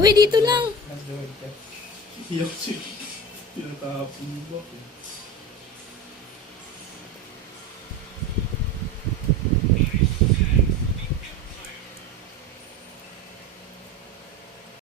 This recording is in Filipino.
Uy, dito lang. Iyak siya. Pinatapon mo ba?